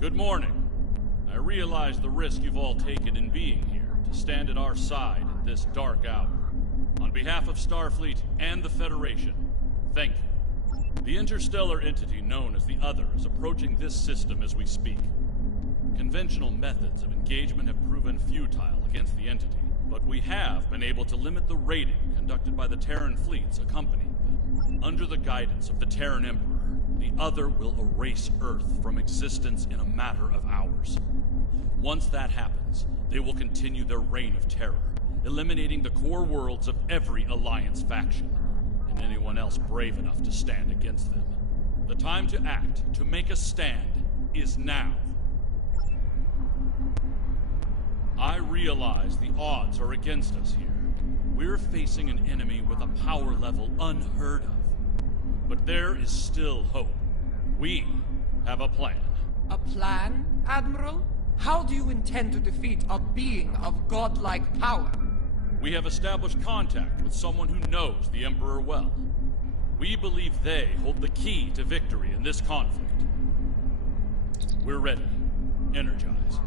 Good morning. I realize the risk you've all taken in being here to stand at our side at this dark hour. On behalf of Starfleet and the Federation, thank you. The interstellar entity known as the Other is approaching this system as we speak. Conventional methods of engagement have proven futile against the entity, but we have been able to limit the raiding conducted by the Terran fleets accompanying them. Under the guidance of the Terran Emperor, the Other will erase Earth from existence in a matter of hours. Once that happens, they will continue their reign of terror, eliminating the core worlds of every Alliance faction, and anyone else brave enough to stand against them. The time to act, to make a stand, is now. I realize the odds are against us here. We're facing an enemy with a power level unheard of. But there is still hope. We have a plan. A plan, Admiral? How do you intend to defeat a being of godlike power? We have established contact with someone who knows the Emperor well. We believe they hold the key to victory in this conflict. We're ready. Energize.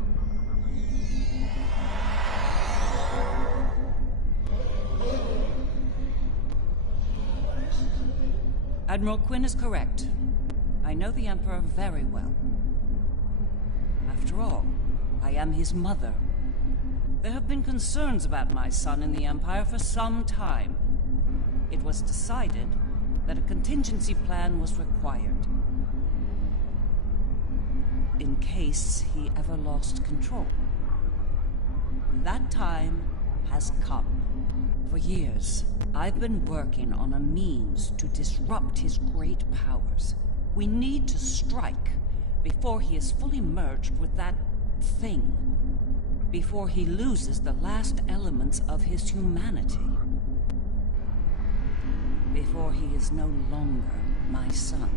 Admiral Quinn is correct. I know the Emperor very well. After all, I am his mother. There have been concerns about my son in the Empire for some time. It was decided that a contingency plan was required, in case he ever lost control. That time has come. For years, I've been working on a means to disrupt his great powers. We need to strike before he is fully merged with that thing. Before he loses the last elements of his humanity. Before he is no longer my son.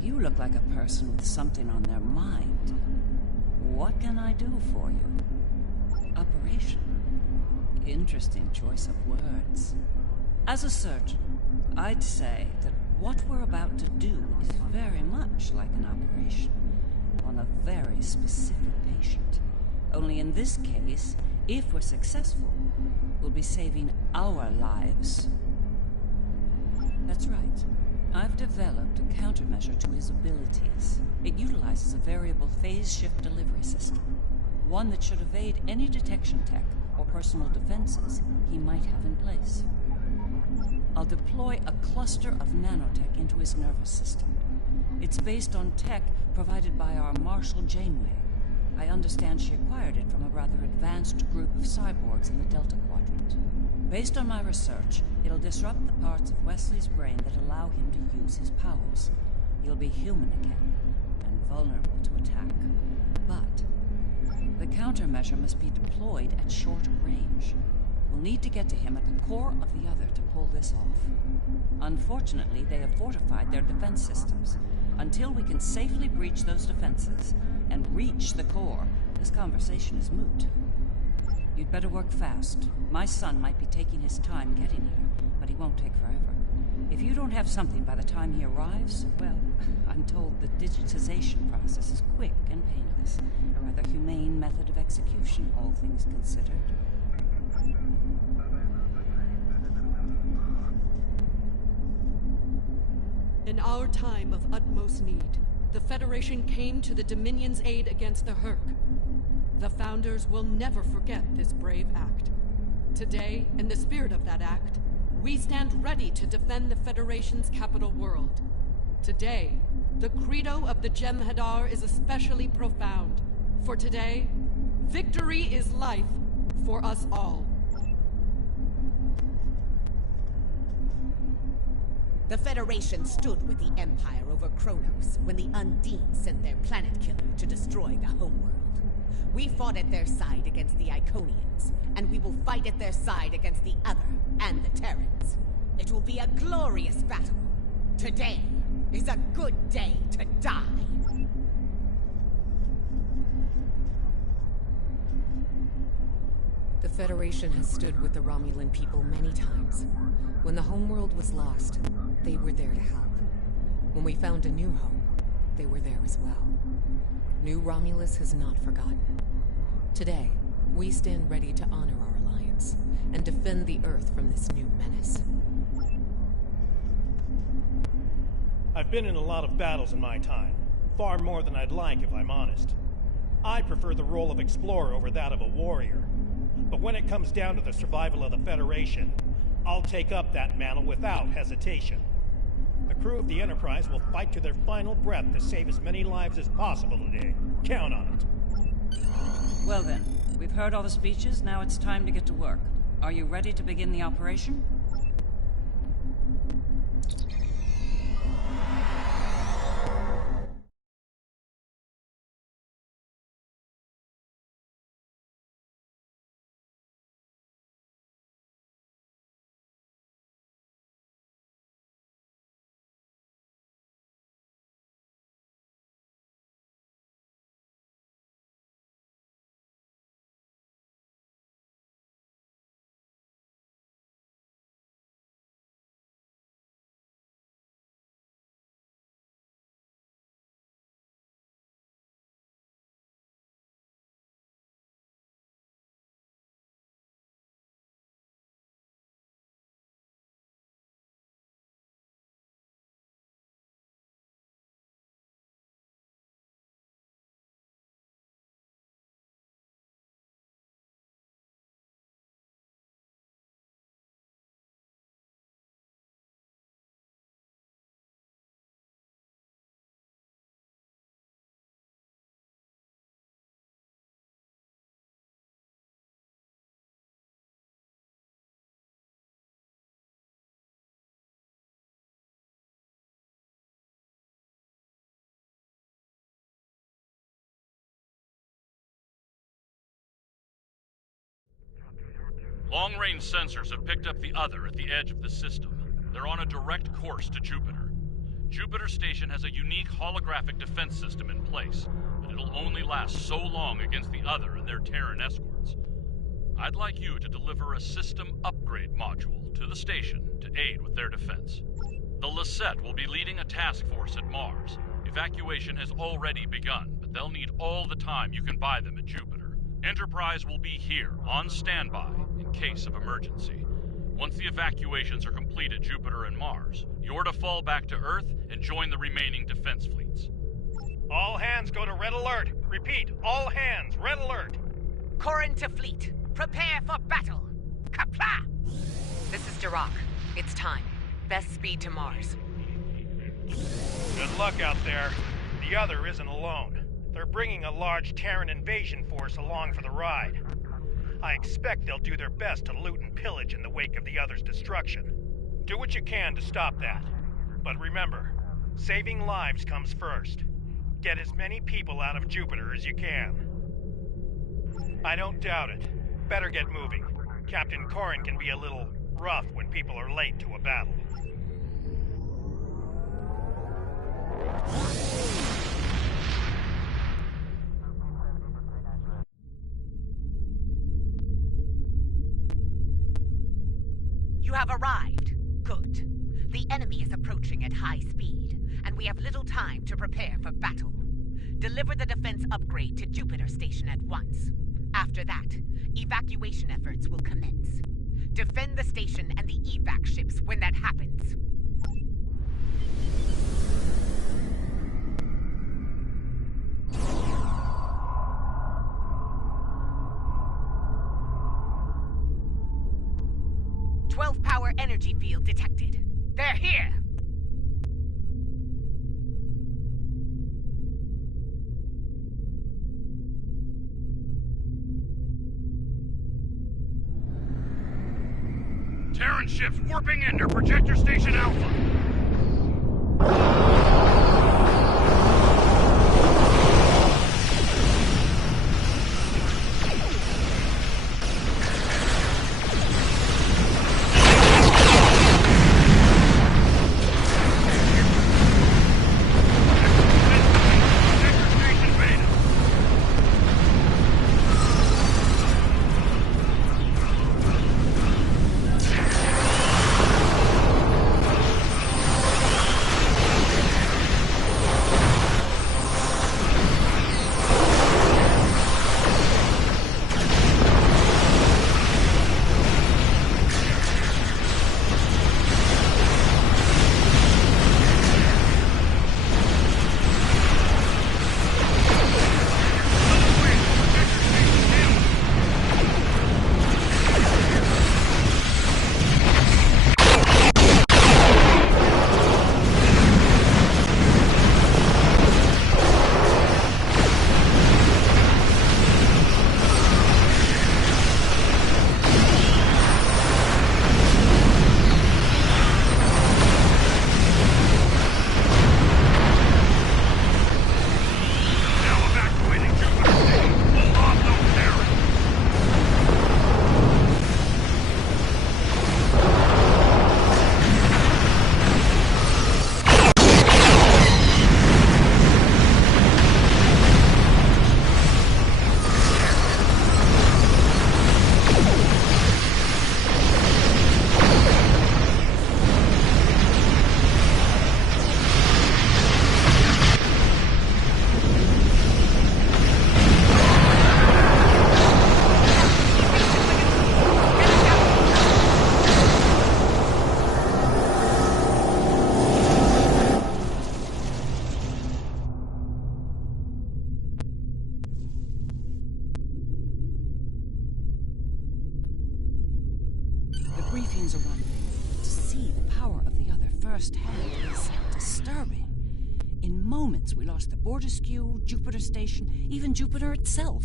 You look like a person with something on their mind. What can I do for you? Operation. Interesting choice of words. As a surgeon, I'd say that what we're about to do is very much like an operation on a very specific patient. Only in this case, if we're successful, we'll be saving our lives. That's right. I've developed a countermeasure to his abilities. It utilizes a variable phase shift delivery system. One that should evade any detection tech or personal defenses he might have in place. I'll deploy a cluster of nanotech into his nervous system. It's based on tech provided by our Marshal Janeway. I understand she acquired it from a rather advanced group of cyborgs in the Delta Quadrant. Based on my research, it'll disrupt the parts of Wesley's brain that allow him to use his powers. He'll be human again, and vulnerable to attack. But the countermeasure must be deployed at short range. We'll need to get to him at the core of the Other to pull this off. Unfortunately, they have fortified their defense systems. Until we can safely breach those defenses and reach the core, this conversation is moot. You'd better work fast. My son might be taking his time getting here, but he won't take forever. If you don't have something by the time he arrives, well, I'm told the digitization process is quick and painless. A rather humane method of execution, all things considered. In our time of utmost need, the Federation came to the Dominion's aid against the Herc. The Founders will never forget this brave act. Today, in the spirit of that act, we stand ready to defend the Federation's capital world. Today, the credo of the Jem'Hadar is especially profound. For today, victory is life for us all. The Federation stood with the Empire over Kronos when the Undine sent their planet killer to destroy the homeworld. We fought at their side against the Iconians, and we will fight at their side against the Other and the Terrans. It will be a glorious battle. Today is a good day to die. The Federation has stood with the Romulan people many times. When the homeworld was lost, they were there to help. When we found a new home, they were there as well. New Romulus has not forgotten. Today, we stand ready to honor our alliance and defend the Earth from this new menace. I've been in a lot of battles in my time. Far more than I'd like, if I'm honest. I prefer the role of explorer over that of a warrior. But when it comes down to the survival of the Federation, I'll take up that mantle without hesitation. The crew of the Enterprise will fight to their final breath to save as many lives as possible today. Count on it. Well then, we've heard all the speeches, now it's time to get to work. Are you ready to begin the operation? Long-range sensors have picked up the other at the edge of the system. They're on a direct course to Jupiter. Jupiter Station has a unique holographic defense system in place, but it'll only last so long against the other and their Terran escorts. I'd like you to deliver a system upgrade module to the station to aid with their defense. The Lisette will be leading a task force at Mars. Evacuation has already begun, but they'll need all the time you can buy them at Jupiter. Enterprise will be here, on standby, in case of emergency. Once the evacuations are complete at Jupiter and Mars, you're to fall back to Earth and join the remaining defense fleets. All hands go to red alert. Repeat, all hands, red alert. Corrin to fleet. Prepare for battle. Kapla! This is Dirac. It's time. Best speed to Mars. Good luck out there. The other isn't alone. They're bringing a large Terran invasion force along for the ride. I expect they'll do their best to loot and pillage in the wake of the other's destruction. Do what you can to stop that. But remember, saving lives comes first. Get as many people out of Jupiter as you can. I don't doubt it. Better get moving. Captain Corrin can be a little rough when people are late to a battle. You have arrived. Good. The enemy is approaching at high speed, and we have little time to prepare for battle. Deliver the defense upgrade to Jupiter Station at once. After that, evacuation efforts will commence. Defend the station and the evac ships when that happens. Power energy field detected. They're here! Terran ships warping into Projector Station Alpha. briefings are one thing, but to see the power of the other firsthand is disturbing. In moments, we lost the Borderskew, Jupiter Station, even Jupiter itself.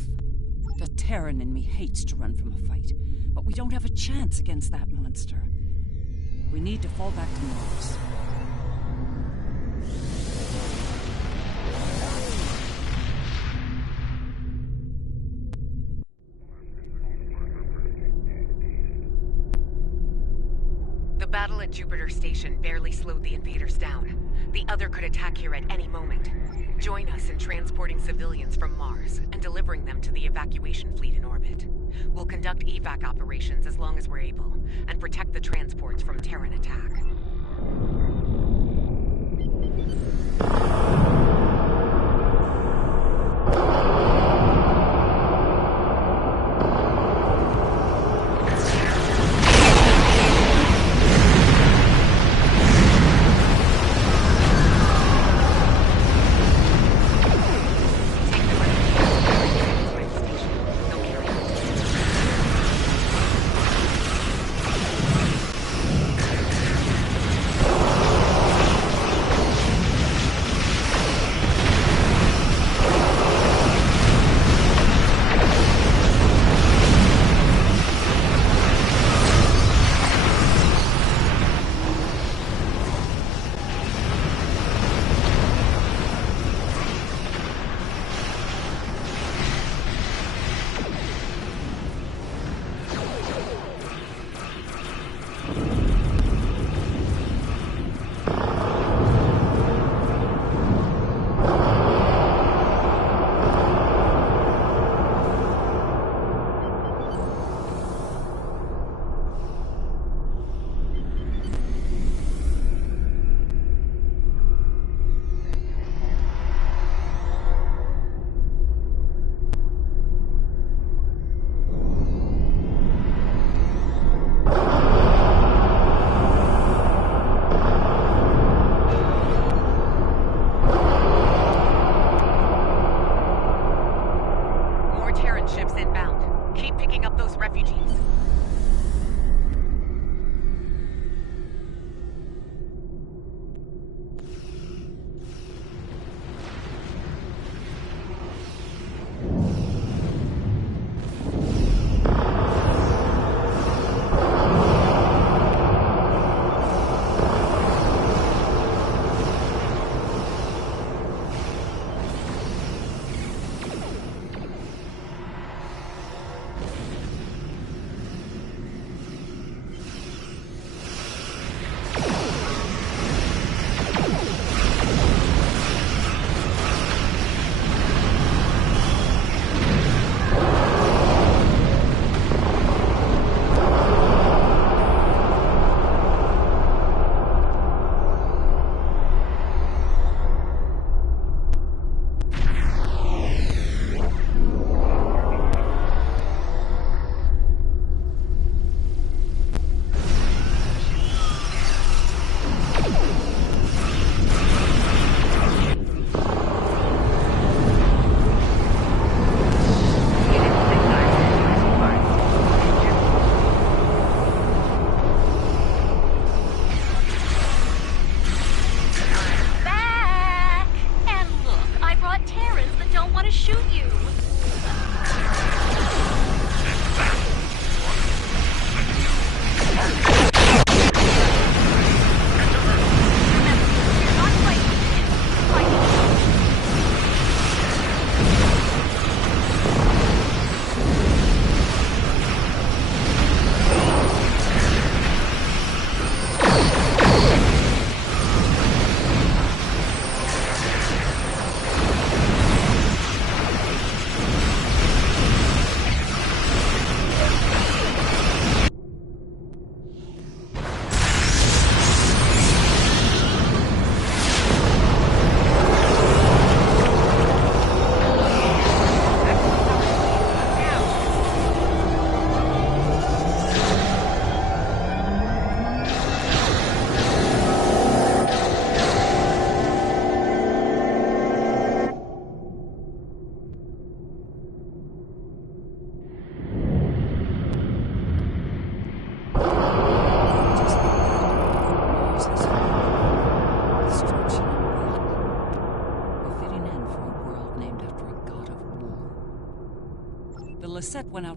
The Terran in me hates to run from a fight, but we don't have a chance against that monster. We need to fall back to Mars. The battle at Jupiter Station barely slowed the invaders down. The other could attack here at any moment. Join us in transporting civilians from Mars and delivering them to the evacuation fleet in orbit. We'll conduct evac operations as long as we're able, and protect the transports from Terran attack.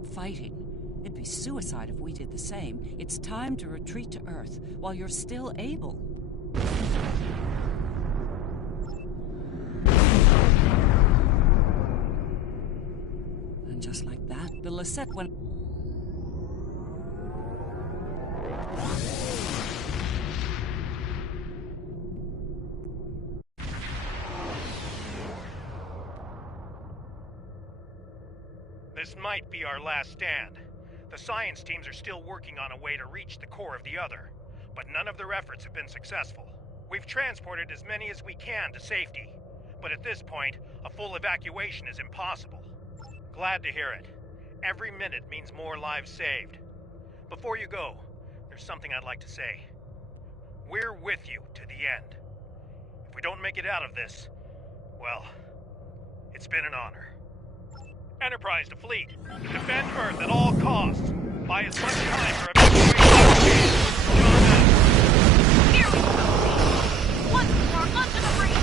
stop fighting. It'd be suicide if we did the same. It's time to retreat to Earth while you're still able. And just like that, the Lisette went... This might be our last stand. The science teams are still working on a way to reach the core of the other, but none of their efforts have been successful. We've transported as many as we can to safety, but at this point, a full evacuation is impossible. Glad to hear it. Every minute means more lives saved. Before you go, there's something I'd like to say. We're with you to the end. If we don't make it out of this, well, it's been an honor. Enterprise to fleet. Defend Earth at all costs. Buy as much time for evacuation as you can. John out. Here we go. Once more, onto the breach.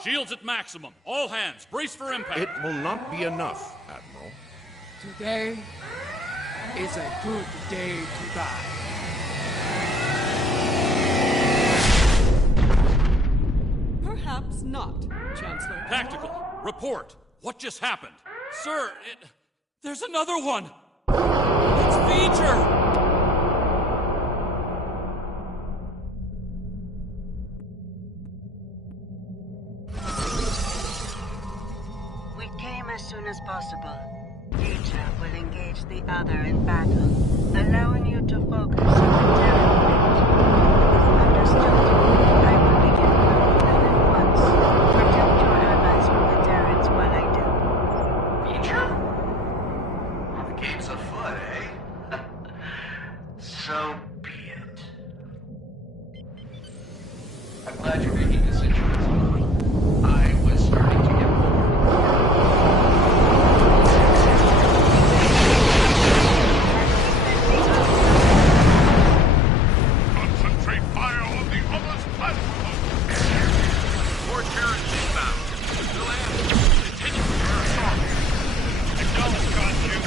Shields at maximum. All hands, brace for impact. It will not be enough, Admiral. Today is a good day to die. Perhaps not, Chancellor. Tactical, report. What just happened? Sir, there's another one. It's Feature. We came as soon as possible. Feature will engage the other in battle, allowing you to focus on the terror fleet. Understood. I will begin clearing them at once. Protect your allies from the Terrans while I do. Feature? The game's afoot, eh? So be it. I'm glad you're making this interesting. I was starting to get bored. Concentrate fire on the other's platform. More Terrans inbound. The land. Continue your assault. Acknowledge, got you.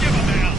Give them hell.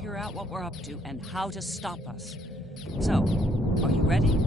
figure out what we're up to and how to stop us. So, are you ready?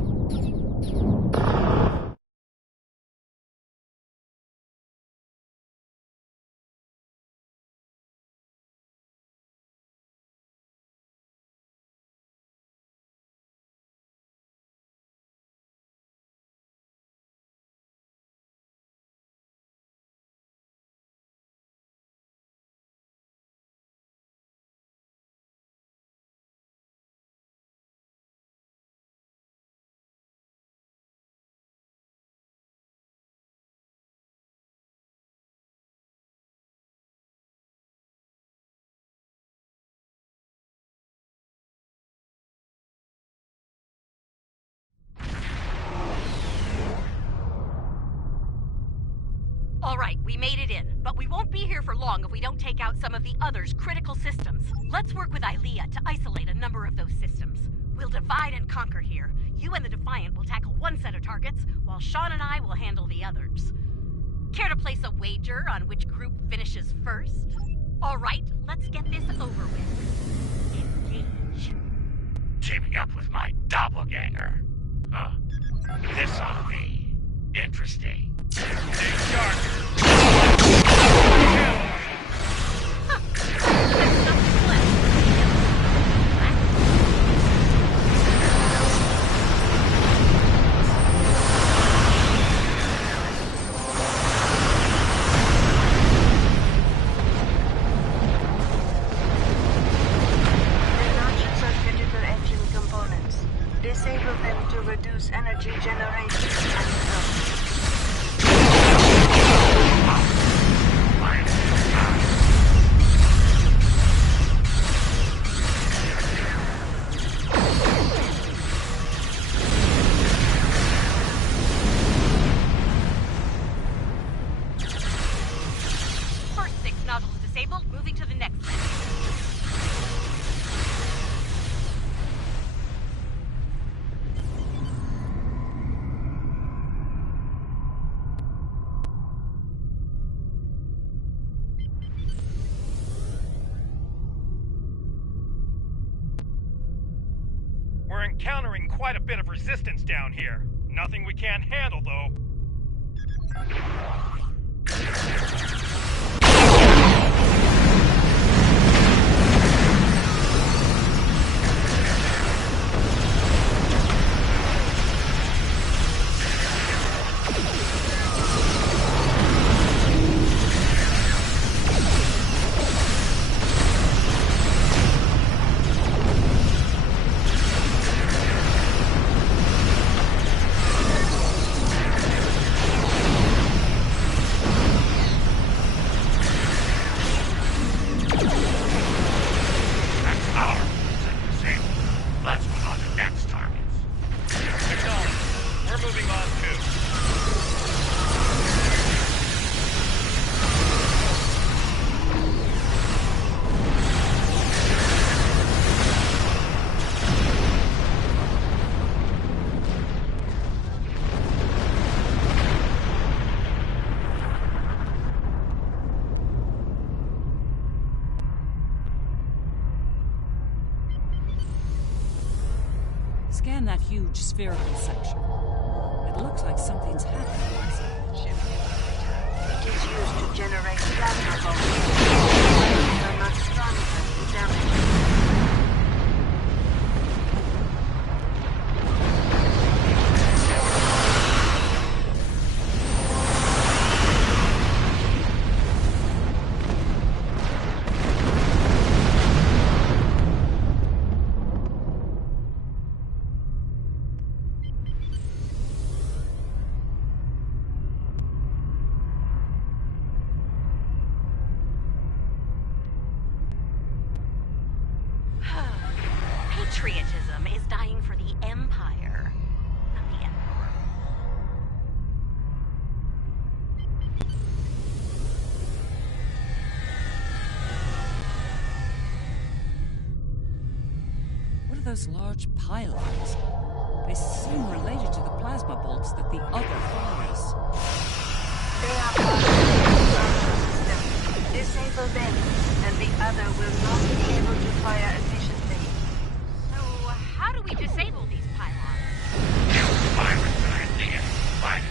All right, we made it in, but we won't be here for long if we don't take out some of the others' critical systems. Let's work with Ilea to isolate a number of those systems. We'll divide and conquer here. You and the Defiant will tackle one set of targets, while Sean and I will handle the others. Care to place a wager on which group finishes first? All right, let's get this over with. Engage. Teaming up with my doppelganger. This'll be interesting. Stay sharp. Disable them to reduce energy generation and growth. First 6 nodules disabled, moving to the next set. We're encountering quite a bit of resistance down here. Nothing we can't handle, though. Scan that huge spherical section. It looks like something's happening inside. It is used to generate plasma bombs. They are not strong enough to damage. Patriotism is dying for the Empire, not the Emperor. What are those large pylons? They seem related to the plasma bolts that the other fires. They are part of the system. disable them, and the other will not be able to fire efficiently. So, how do we disable these pylons? Pirates are there. Find it.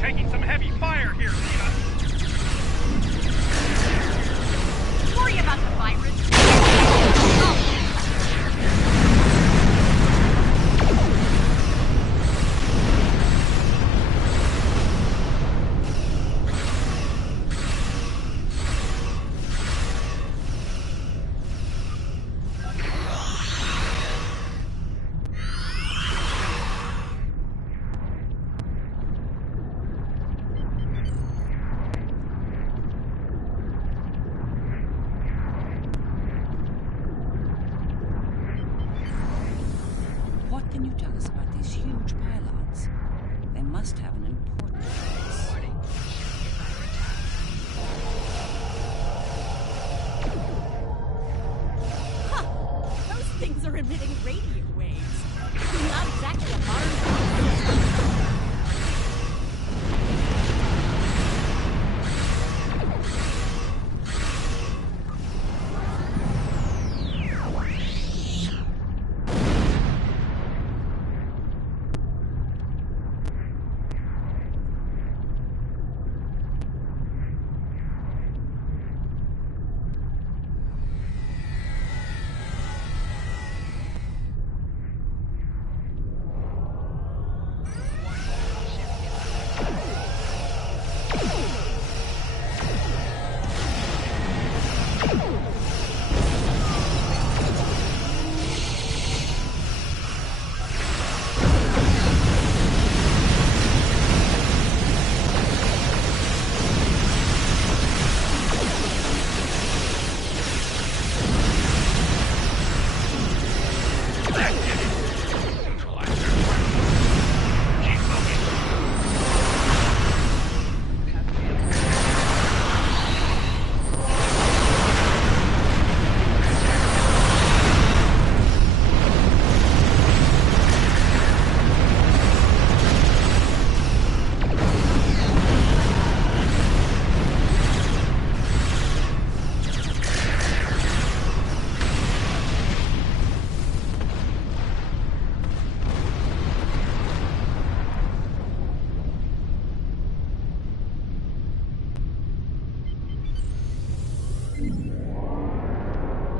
Taking some heavy fire here, Lena. Worry about the virus. What can you tell us about these huge pylons? They must have an important purpose. Huh! Those things are emitting radio waves. Not exactly a modern...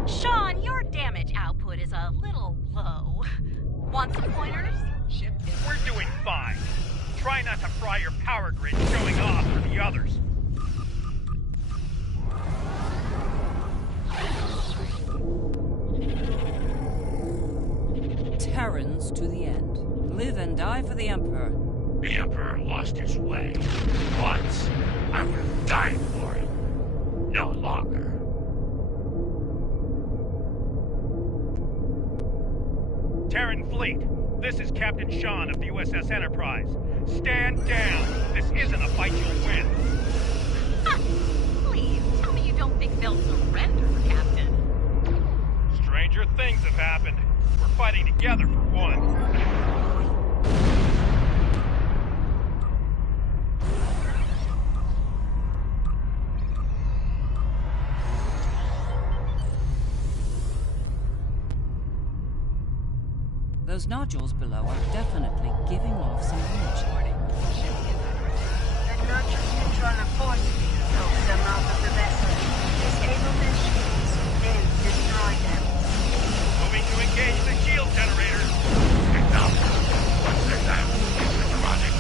Sean, your damage output is a little low. Want some pointers? We're doing fine. Try not to fry your power grid showing off for the others. Terrans to the end. Live and die for the Emperor. The Emperor lost his way. Once, I would have died for him. No longer. Terran Fleet, this is Captain Sean of the USS Enterprise. Stand down. This isn't a fight you'll win. Ha! Please, tell me you don't think they'll surrender, Captain. Stranger things have happened. We're fighting together for one. Those nodules below are definitely giving off some energy. The not just control a force field over the mouth of the vessel. Disable their shields, then destroy them. Moving to engage the shield generator. Enough. Once they're down, it's running.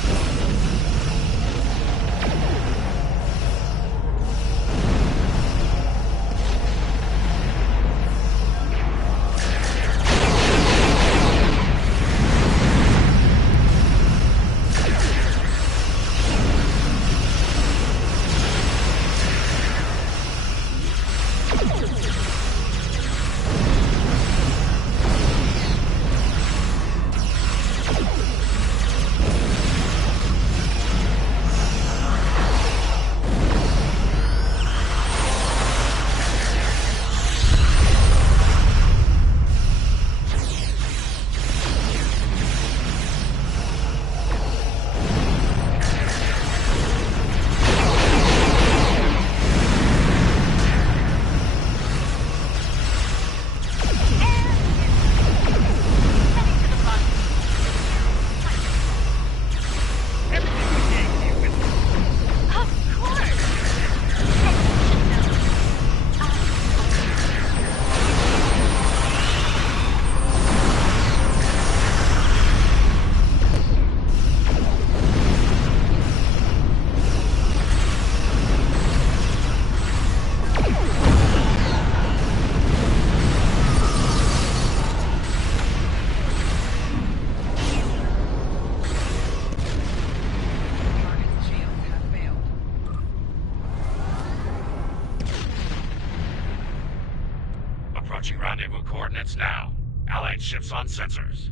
Approaching rendezvous coordinates now. Allied ships on sensors.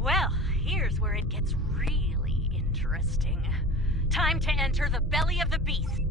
Well, here's where it gets really interesting. Time to enter the belly of the beast.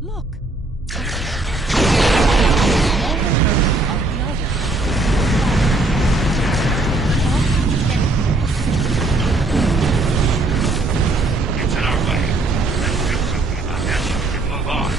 Look! It's in our way. Let's do something about that so we can move on.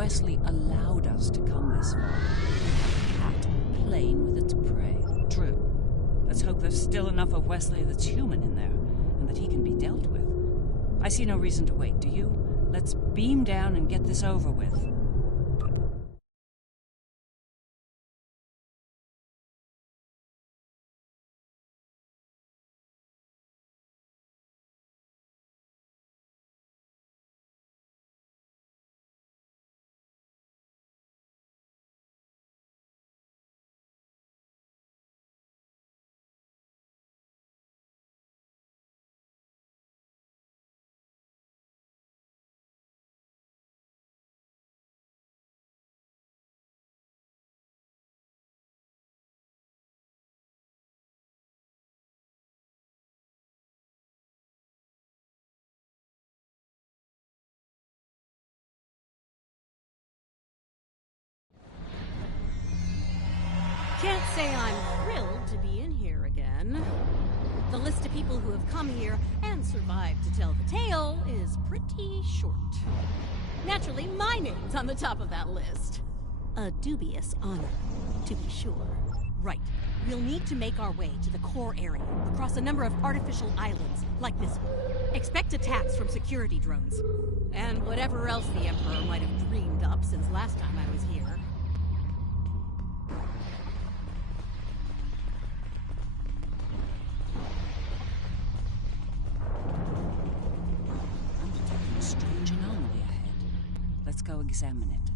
Wesley allowed us to come this far. A cat playing with its prey. True. Let's hope there's still enough of Wesley that's human in there, and that he can be dealt with. I see no reason to wait, do you? Let's beam down and get this over with. list of people who have come here and survived to tell the tale is pretty short. Naturally, my name's on the top of that list. A dubious honor, to be sure. Right. We'll need to make our way to the core area, across a number of artificial islands, like this one. Expect attacks from security drones. And whatever else the Emperor might have dreamed up since last time I was here. I'm detecting a strange anomaly ahead. Let's go examine it.